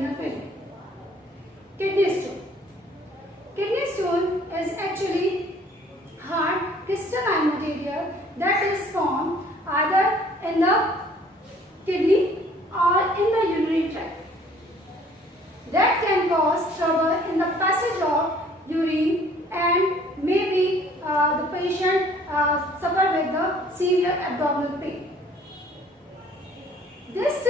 renal failure. Kidney stone. Kidney stone is actually hard crystalline material that is formed either in the kidney or in the urinary tract. That can cause trouble in the passage of urine, and maybe the patient suffer with the severe abdominal pain. This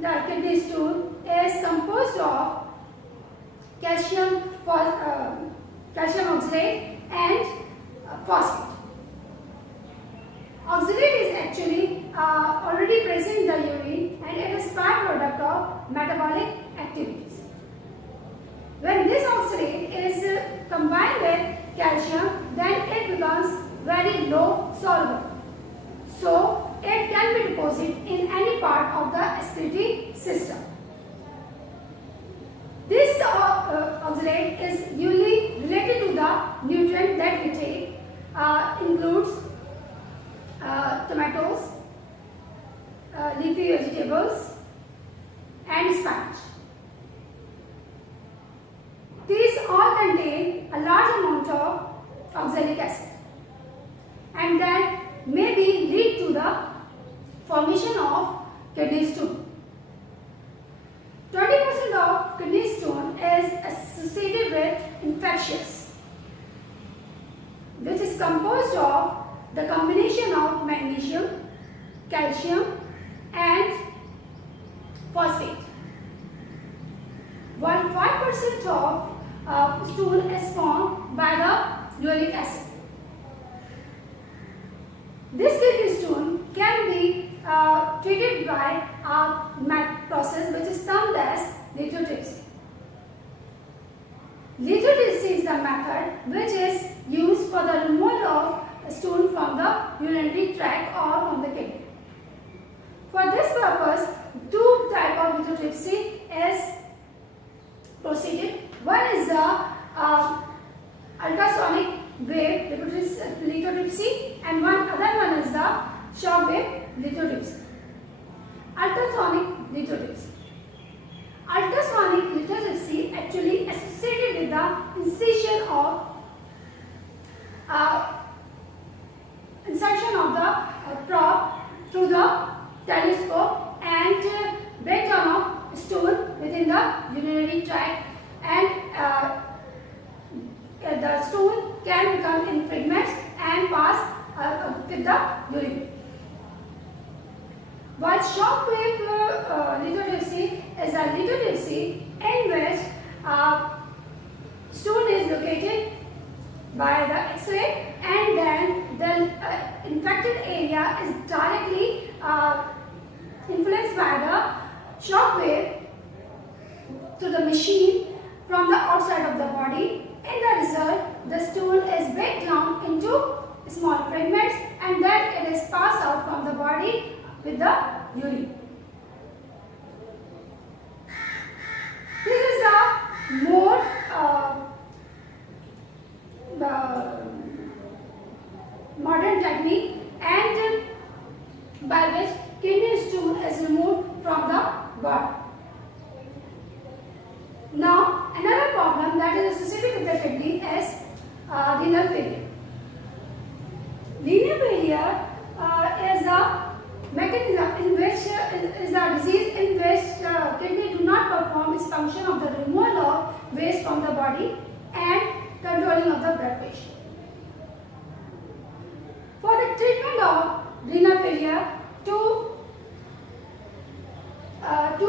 the kidney stone is composed of calcium oxalate and phosphate. Oxalate is actually already present in the urine, and it is byproduct of metabolic activities. When this oxalate is combined with calcium, then it becomes very low soluble. So it can be deposited in any part of the excretory system. This oxalate is usually related to the nutrient that we take, includes tomatoes, leafy vegetables, and spinach. These all contain a large amount of oxalic acid, and that maybe lead to the formation of kidney stone. 20% of kidney stone is associated with infectious, which is composed of the combination of magnesium, calcium, and phosphate. While 5% of stool is formed by the uric acid. This kidney stone can be treated by a process which is termed as lithotripsy. Lithotripsy is the method which is used for the removal of stone from the urinary tract or from the kidney. For this purpose, two types of lithotripsy is proceeded. One is the ultrasonic wave lithotripsy, and other one is the shock wave lithotripsy. Ultrasonic lithotripsy. Ultrasonic lithotripsy actually associated with the incision of insertion of the probe through the telescope and breakdown of stone within the urinary tract, and the stone can become in fragments and pass with the urine. While shock wave lithotripsy is a lithotripsy in which stone is located by the X-ray, and then the infected area is directly influenced by the shock wave to the machine from the outside of the body. In the result, the stone is break down into small fragments, and then it is passed out from the body with the urine. This is a more modern technique, and by which kidney stone is removed from the body. Now, another problem that is associated with the kidney is renal failure. Renal failure is a mechanism in which is a disease in which kidney do not perform its function of the removal of waste from the body and controlling of the blood pressure. For the treatment of renal failure, two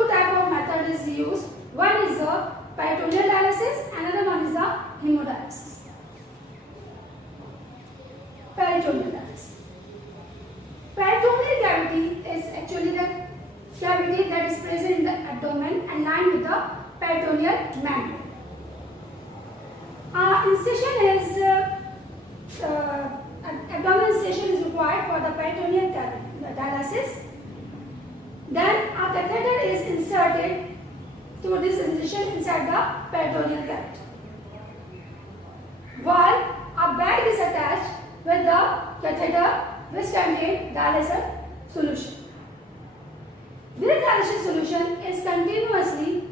type of method is used. One is the peritoneal dialysis, another one is the hemodialysis. Peritoneal dialysis. Peritoneal cavity is actually the cavity that is present in the abdomen and lined with the peritoneal membrane. Abdominal incision is required for the peritoneal dialysis. Then a catheter is inserted through this incision inside the peritoneal cavity, while a bag is attached with the catheter which contains dialysis solution. This dialysis solution is continuously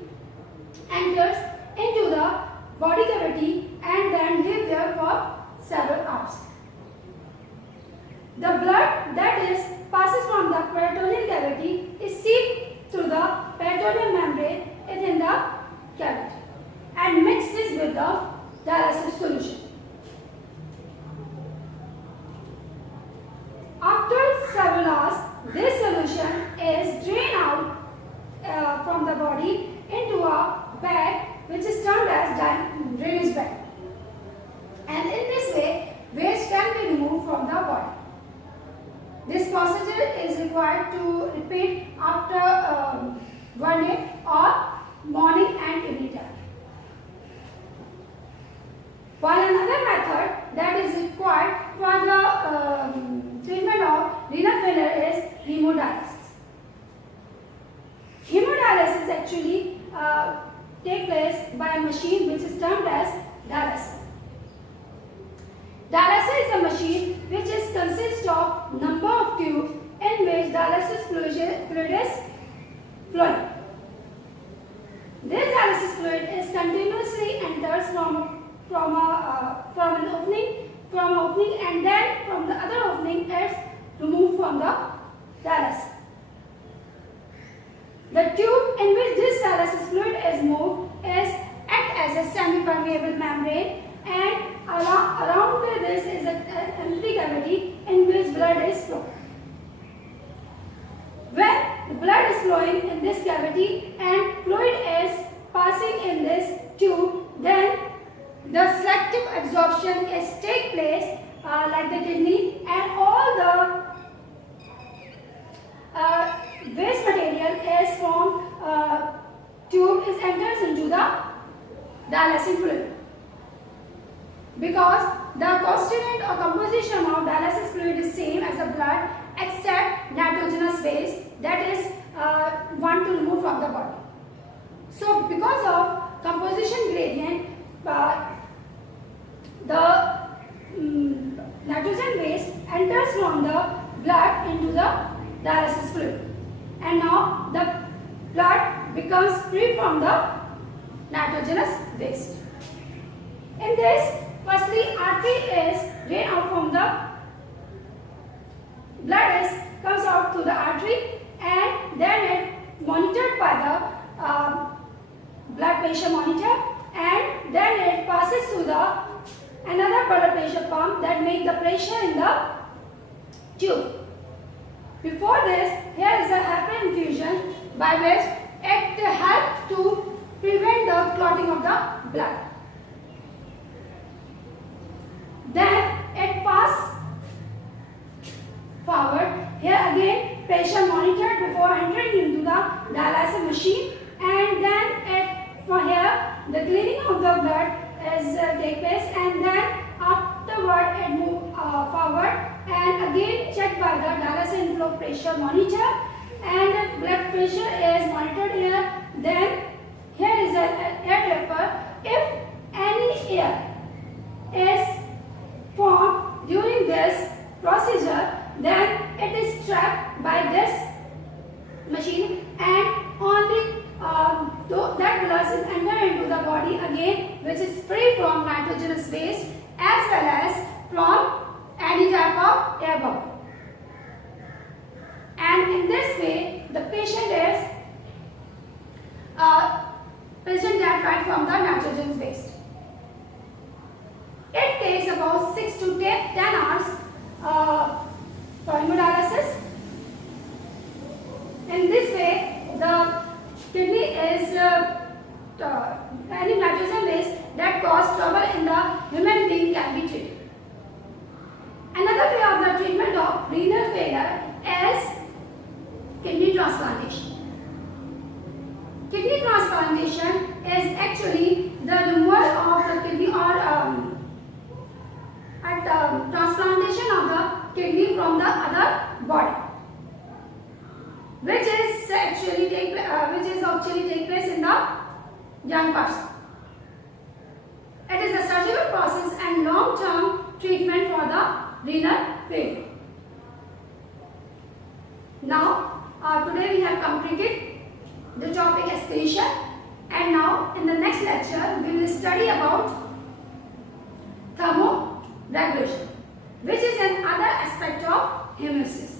the cavity and mix this with the dialysis solution. After several hours, this solution is drained out from the body into a bag which is termed as drainage bag. And in this way, waste can be removed from the body. This procedure is required to repeat after one day or morning and evening time. While another method that is required for the treatment of renal failure is hemodialysis. Hemodialysis actually takes place by a machine which is termed as dialysis. Dialysis is a machine which consists of number of tubes in which dialysis fluid is flowing. This dialysis fluid is continuously enters from an opening and then from the other opening is removed from the dialysis. The tube in which this dialysis fluid is moved acts as a semi-permeable membrane, and around this is an empty cavity in which blood is flowing. When the blood is flowing in this cavity and fluid is passing in this tube, then the selective absorption is take place like the kidney, and all the waste material is from tube enters into the dialysis fluid. Because the constituent or composition of dialysis fluid is same as the blood except nitrogenous waste that is want to remove from the body. So because of composition gradient, the nitrogen waste enters from the blood into the dialysis fluid, and now the blood becomes free from the nitrogenous waste. In this, firstly, artery is drained out from the blood comes out through the artery, and then it monitored by the blood pressure monitor, and then it passes through the another blood pressure pump that make the pressure in the tube. Before this, here is a heparin infusion by which it helps to prevent the clotting of the blood. Then it passes forward. Here again pressure monitored before entering into the dialysis machine, and then from here the cleaning of the blood is take place, and then afterward it move forward and again checked by the dialysis inflow pressure monitor, and blood pressure is monitored here. Then here is an air trapper. If any air is formed during this procedure, then it is trapped by this machine, and only that blood is entered into the body again, which is free from nitrogenous waste as well as from any type of air bubble. And in this way, the patient is dead right from the nitrogen waste. It takes about 6 to 10 hours for hemodialysis. In this way, the kidney is any nitrogen waste that cause trouble in the human being can be treated. Another way of the treatment of renal failure is kidney transplantation. Kidney transplantation is actually the removal of the kidney or transplantation of the kidney from the other body, which is actually take place in the young person. It is a surgical process and long-term treatment for the renal failure. Now, today we have completed the topic excretion, and now in the next lecture we will study about thermoregulation, which is another aspect of hemostasis.